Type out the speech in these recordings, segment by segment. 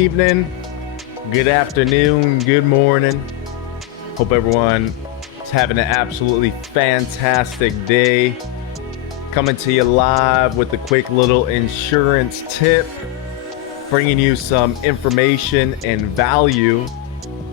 evening, good afternoon, good morning. Hope everyone is having an absolutely fantastic day. Coming to you live with a quick little insurance tip, bringing you some information and value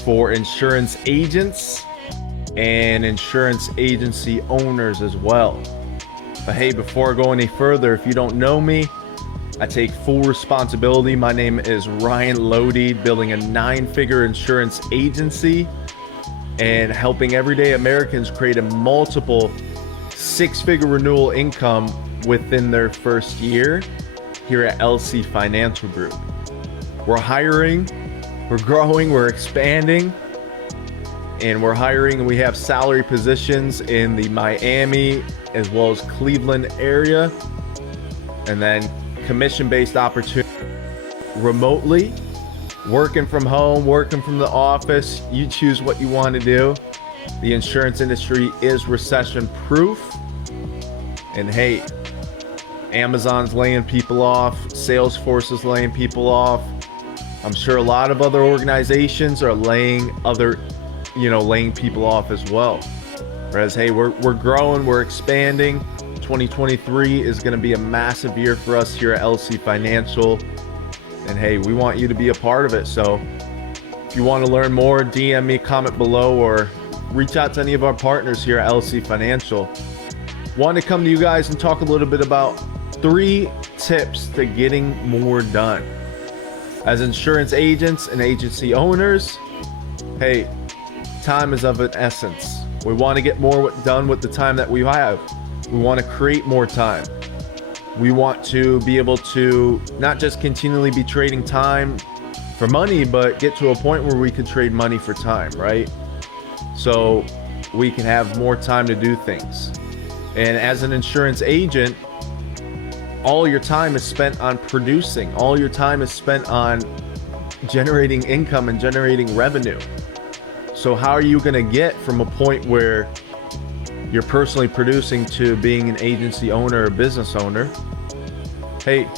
for insurance agents and insurance agency owners as well. But hey, before I go any further, if you don't know me, I take full responsibility. My name is Ryan Loede, building a 9-figure insurance agency and helping everyday Americans create a multiple 6-figure renewal income within their first year here at LC Financial Group. We're hiring, we're growing, we're expanding, and we're hiring, and we have salary positions in the Miami as well as Cleveland area, and then commission-based opportunity remotely, working from home, working from the office. You choose what you want to do. The insurance industry is recession proof. And hey, Amazon's laying people off, Salesforce is laying people off. I'm sure a lot of other organizations are laying people off as well. Whereas hey, we're growing, we're expanding. 2023 is going to be a massive year for us here at LC Financial, and hey, we want you to be a part of it. So if you want to learn more, DM me, comment below, or reach out to any of our partners here at LC Financial. Want to come to you guys and talk a little bit about 3 tips to getting more done. As insurance agents and agency owners, hey, time is of an essence. We want to get more done with the time that we have. We want to create more time. We want to be able to not just continually be trading time for money, but get to a point where we can trade money for time, right? So we can have more time to do things. And as an insurance agent, all your time is spent on producing. All your time is spent on generating income and generating revenue. So how are you going to get from a point where you're personally producing to being an agency owner or business owner? Hey,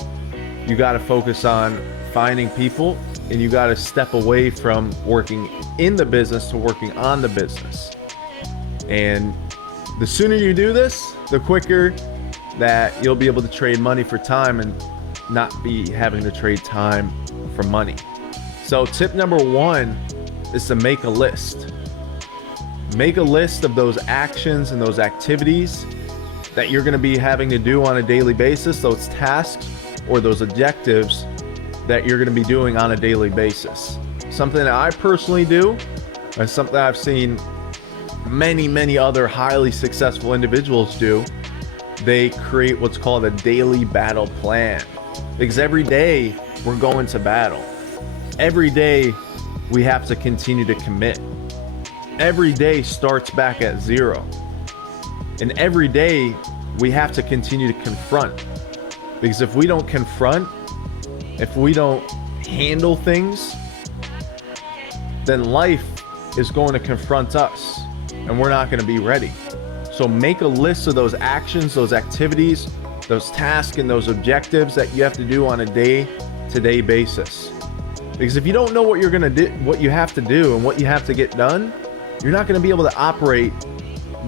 you got to focus on finding people, and you got to step away from working in the business to working on the business. And the sooner you do this, the quicker that you'll be able to trade money for time and not be having to trade time for money. So tip number 1 is to make a list. Make a list of those actions and those activities that you're going to be having to do on a daily basis, those tasks or those objectives that you're going to be doing on a daily basis. Something that I personally do, and something I've seen many other highly successful individuals do, they create what's called a daily battle plan. Because every day we're going to battle. Every day we have to continue to commit. Every day starts back at 0. And every day we have to continue to confront. Because if we don't confront, if we don't handle things, then life is going to confront us and we're not going to be ready. So make a list of those actions, those activities, those tasks, and those objectives that you have to do on a day-to-day basis. Because if you don't know what you're going to do, what you have to do and what you have to get done, you're not going to be able to operate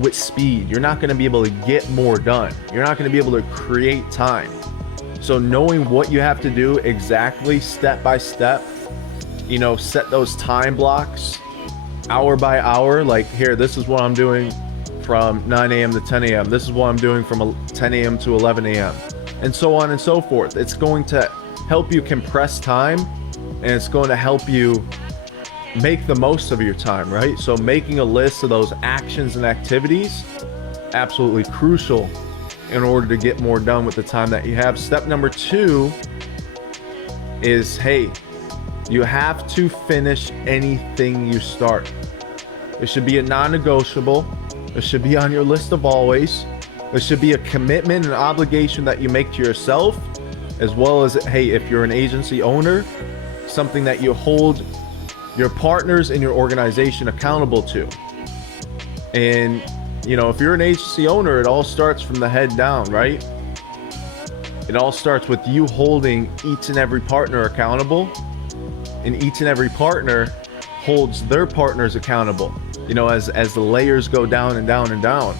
with speed. You're not going to be able to get more done. You're not going to be able to create time. So knowing what you have to do exactly, step by step, set those time blocks, hour by hour. Like here, this is what I'm doing from 9 a.m. to 10 a.m. This is what I'm doing from 10 a.m. to 11 a.m. and so on and so forth. It's going to help you compress time, and it's going to help you make the most of your time, right? So making a list of those actions and activities, absolutely crucial in order to get more done with the time that you have. Step number 2 is, hey, you have to finish anything you start. It should be a non-negotiable. It should be on your list of always. It should be a commitment and obligation that you make to yourself, as well as, hey, if you're an agency owner, something that you hold your partners in your organization accountable to. And if you're an agency owner, it all starts from the head down, right? It all starts with you holding each and every partner accountable and each and every partner holds their partners accountable, as the layers go down and down and down.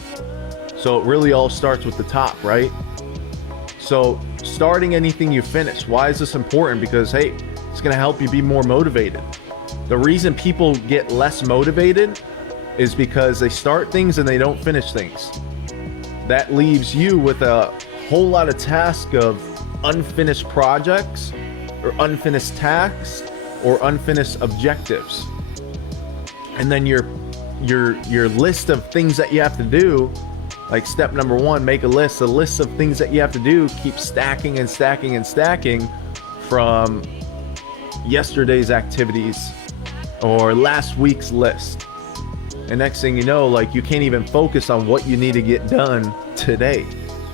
So it really all starts with the top, right? So starting anything you finish. Why is this important? Because, hey, it's going to help you be more motivated. The reason people get less motivated is because they start things and they don't finish things. That leaves you with a whole lot of tasks of unfinished projects or unfinished tasks or unfinished objectives. And then your list of things that you have to do, like step number 1, make a list. The list of things that you have to do keeps stacking and stacking and stacking from yesterday's activities or last week's list. And next thing you know, like, you can't even focus on what you need to get done today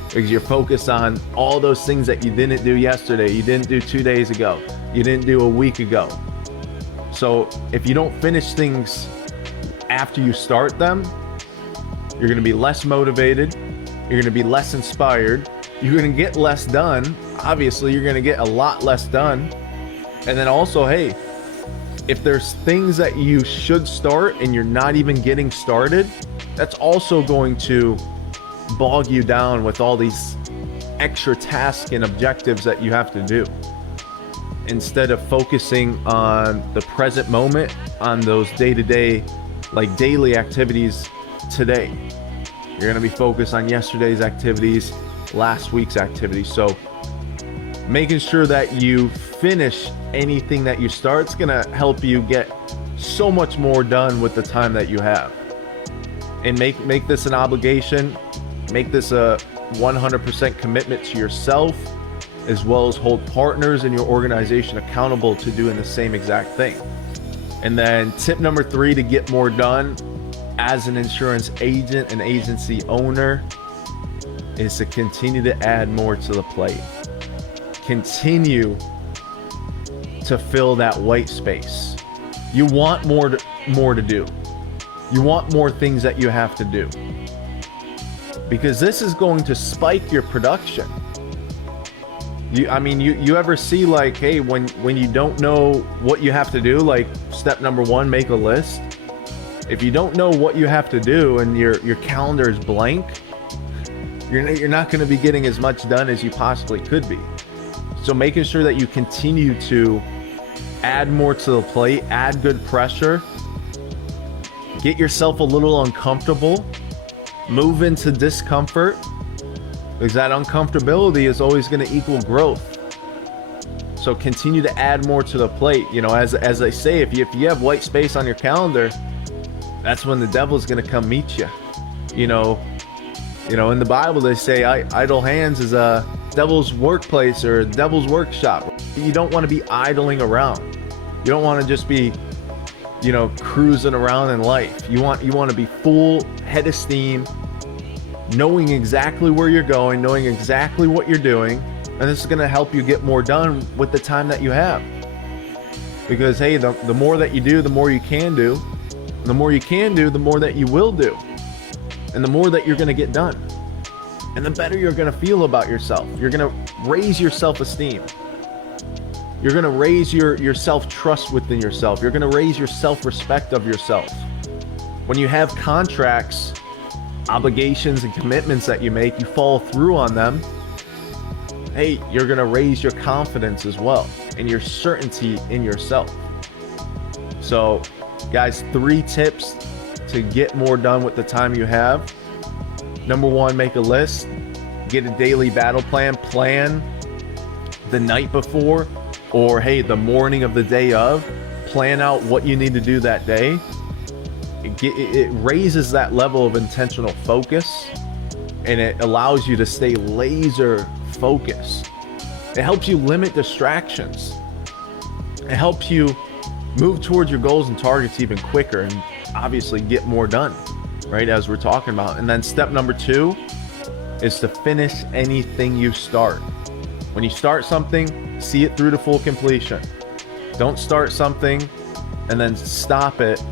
because you're focused on all those things that you didn't do yesterday, you didn't do 2 days ago, you didn't do a week ago. So if you don't finish things after you start them, you're going to be less motivated, you're going to be less inspired, you're going to get less done. Obviously, you're going to get a lot less done. And then also, hey, if there's things that you should start and you're not even getting started, that's also going to bog you down with all these extra tasks and objectives that you have to do. Instead of focusing on the present moment, on those day-to-day, like daily activities today, you're going to be focused on yesterday's activities, last week's activities. So making sure that you finish anything that you start is going to help you get so much more done with the time that you have. And make this an obligation, make this a 100% commitment to yourself, as well as hold partners in your organization accountable to doing the same exact thing. And then tip number 3 to get more done as an insurance agent and agency owner is to continue to add more to the plate. Continue to fill that white space. You want more to do. You want more things that you have to do, because this is going to spike your production. You ever see, like, hey, when you don't know what you have to do, like step number 1, make a list. If you don't know what you have to do and your calendar is blank, you're not going to be getting as much done as you possibly could be. So making sure that you continue to add more to the plate, add good pressure, get yourself a little uncomfortable, move into discomfort, because that uncomfortability is always going to equal growth. So continue to add more to the plate. As I say, if you have white space on your calendar, that's when the devil's going to come meet you. In the Bible they say idle hands is a devil's workplace or a devil's workshop. You don't want to be idling around. You don't want to just be cruising around in life. You want to be full head of steam, knowing exactly where you're going, knowing exactly what you're doing, and this is going to help you get more done with the time that you have. Because, hey, the more that you do, the more you can do. And the more you can do, the more that you will do. And the more that you're going to get done. And the better you're going to feel about yourself. You're going to raise your self-esteem. You're going to raise your self-trust within yourself. You're going to raise your self-respect of yourself. When you have contracts, obligations, and commitments that you make, you follow through on them, hey, you're going to raise your confidence as well and your certainty in yourself. So, guys, 3 tips to get more done with the time you have. Number 1, make a list. Get a daily battle plan. Plan the night before, or hey, the morning of the day of. Plan out what you need to do that day. It raises that level of intentional focus, and it allows you to stay laser focused. It helps you limit distractions. It helps you move towards your goals and targets even quicker, and obviously get more done, right, as we're talking about. And then step number 2 is to finish anything you start. When you start something, see it through to full completion. Don't start something and then stop it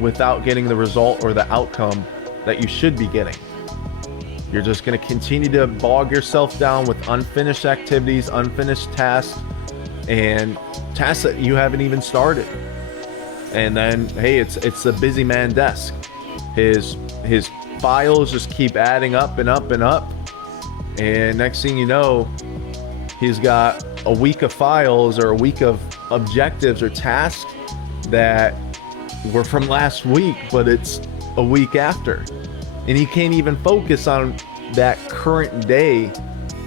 without getting the result or the outcome that you should be getting. You're just going to continue to bog yourself down with unfinished activities, unfinished tasks, and tasks that you haven't even started. And then, hey, it's a busy man desk. His files just keep adding up and up and up. And next thing you know, he's got a week of files or a week of objectives or tasks that were from last week, but it's a week after. And he can't even focus on that current day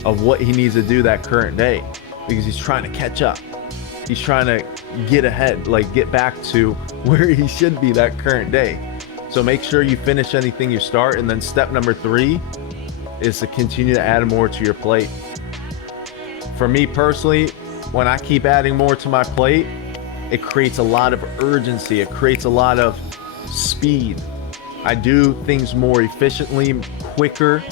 of what he needs to do that current day because he's trying to catch up. He's trying to get ahead, like get back to where he should be that current day. So make sure you finish anything you start. And then step number 3 is to continue to add more to your plate. For me personally, when I keep adding more to my plate, it creates a lot of urgency. It creates a lot of speed. I do things more efficiently, quicker,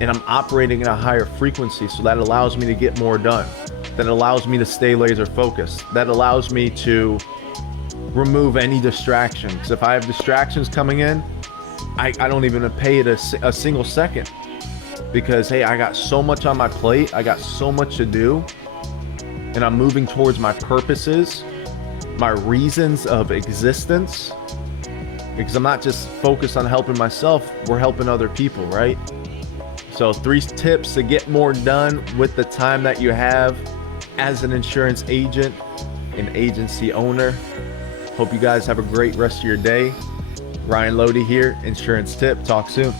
and I'm operating at a higher frequency. So that allows me to get more done. That allows me to stay laser focused. That allows me to remove any distractions. If I have distractions coming in, I don't even pay it a single second, because hey, I got so much on my plate. I got so much to do, and I'm moving towards my purposes, my reasons of existence, because I'm not just focused on helping myself, we're helping other people, right? So 3 tips to get more done with the time that you have as an insurance agent and agency owner. Hope you guys have a great rest of your day. Ryan Loede here, Insurance Tip. Talk soon.